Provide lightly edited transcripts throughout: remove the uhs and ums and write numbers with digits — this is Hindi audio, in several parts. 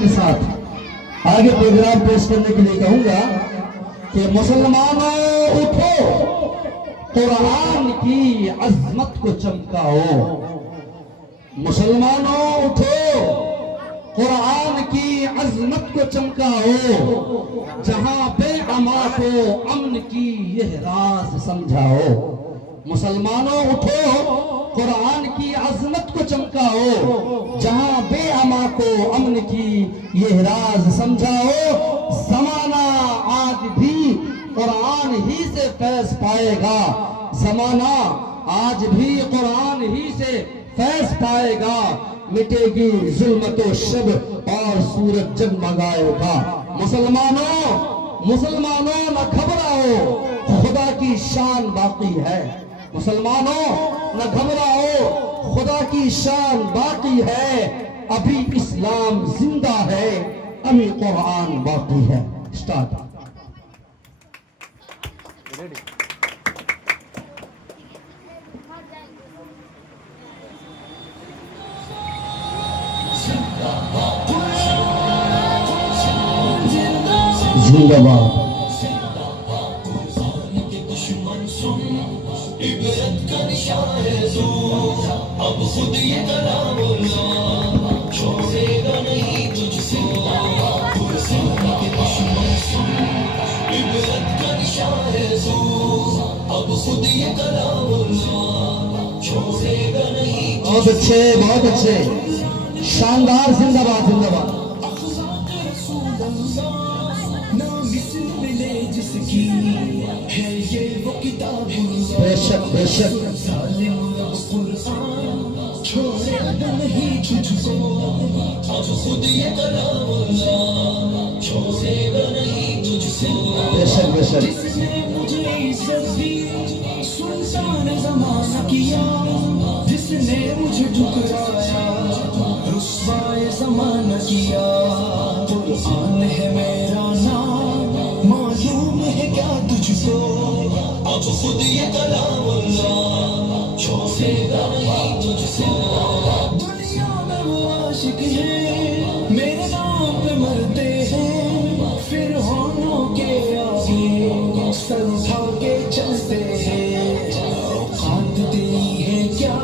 के साथ आगे प्रोग्राम पेश करने के लिए कहूंगा कि मुसलमानों उठो, कुरान की अजमत को चमकाओ। मुसलमानों उठो, कुरान की अजमत को चमकाओ। जहां बेअमा को अमन की यह राज समझाओ। मुसलमानों उठो, कुरान की अजमत को चमकाओ। जहां बेअमा को अमन की यह राज समझाओ। जमाना आज भी कुरान ही से फैज पाएगा। जमाना आज भी कुरान ही से फैज पाएगा। मिटेगी जुल्मतो शब और सूरज जगमगाएगा। मुसलमानों न घबराओ, खुदा की शान बाकी है। मुसलमानों न घबराओ, खुदा की शान बाकी है। अभी इस्लाम जिंदा है, अभी कुरान बाकी है। स्टार्ट। जिंदाबाद। अब खुद ये कलामुल्ला छोड़ेगा नहीं तुझसे। पुरस्कार के दुश्मन सुन, इबरत का निशान है तू। अब खुद ये कलामुल्ला छोड़ेगा नहीं। बहुत अच्छे, बहुत अच्छे, शानदार। जिंदाबाद जिंदाबाद। जिसकी है ये वो किताब, बेशक बेशक। छोड़ेगा नहीं तुझको। अब खुद ये कलामुल्ला छोड़ेगा नहीं तुझको। बेशक बेशक। जिसने मुझे इज्जत दी, सुल्तान ज़माना किया। जिसने मुझे ठुकराया, रुस्वाए ज़माना किया। कुरान है मेरा नाम, मालूम है क्या तुझको। अब खुद ये कलामुल्ला छोड़ेगा नहीं तुझसे। दुनिया में वो आशिक हैं, मेरे नाम पे मरते हैं। फिर होनों के आगे सर उठा के चलते हैं। औकात तेरी है क्या,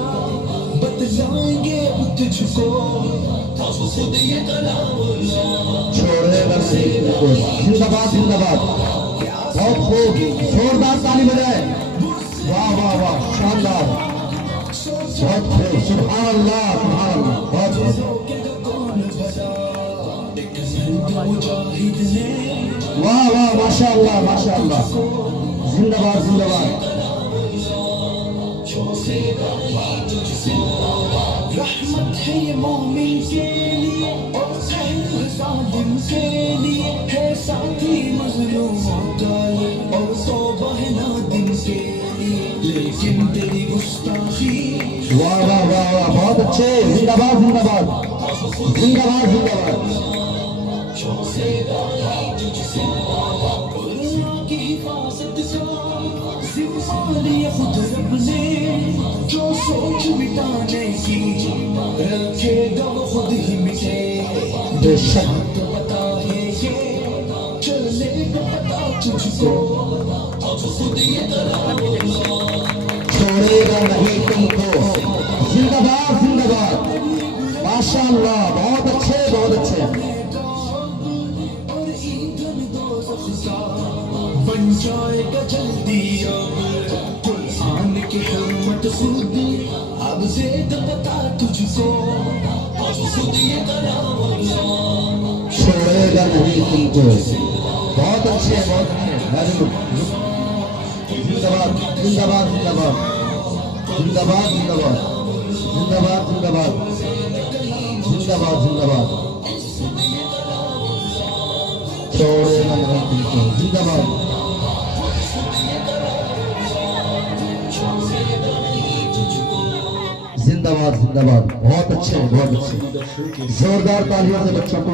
बतलाएंगे अब तुझको। अब खुद ये कलामुल्ला छोड़ेगा नहीं तुझको। जिंदाबाद जिंदाबाद। बहुत खूब, जोरदार ताली बजाए। वाह वाह वाह, शानदार। बहुत खूब, सुभान अल्लाह सुभान अल्लाह। बहुत वाह वाह, माशा अल्लाह माशा अल्लाह। जिंदाबाद जिंदाबाद। रहमत है ये मोमिन के लिए और खैर ज़ालिम के लिए। है साथी मज़लूमों का ये और तौबा है नादिम के लिए। लेकिन तेरी गुस्ताखी। वाह वाह वाह वाह, बहुत अच्छे। जिंदाबाद जिंदाबाद जिंदाबाद जिंदाबाद। की हिफाजत का जिम्मा लिया खुद रब ने। जो सोच मिटाने की रखेगा वो खुद ही मिटे। बेशक। तो पता है ये चलेगा पता तुझको। अब खुद ये कलामुल्ला छोड़ेगा नहीं तुमको। जिंदाबाद जिंदाबाद, माशा अल्लाह। बहुत अच्छे बहुत अच्छे। और ईंधन दोज़ख का बन जाएगा जल्दी। अब कुरान की हिम्मत खुद अब देगा पता तुझको। अब खुद ये कलामुल्ला छोड़ेगा नहीं तुमको। बहुत अच्छे बहुत अच्छे। Very good. जिंदाबाद जिंदाबाद जिंदाबाद जिंदाबाद जिंदाबाद जिंदाबाद जिंदाबाद जिंदाबाद जिंदाबाद। छोड़ेगा नहीं तुमको। जिंदाबाद। जिंदाबाद जिंदाबाद। बहुत अच्छे बहुत अच्छे। जोरदार तालियों से बच्चों को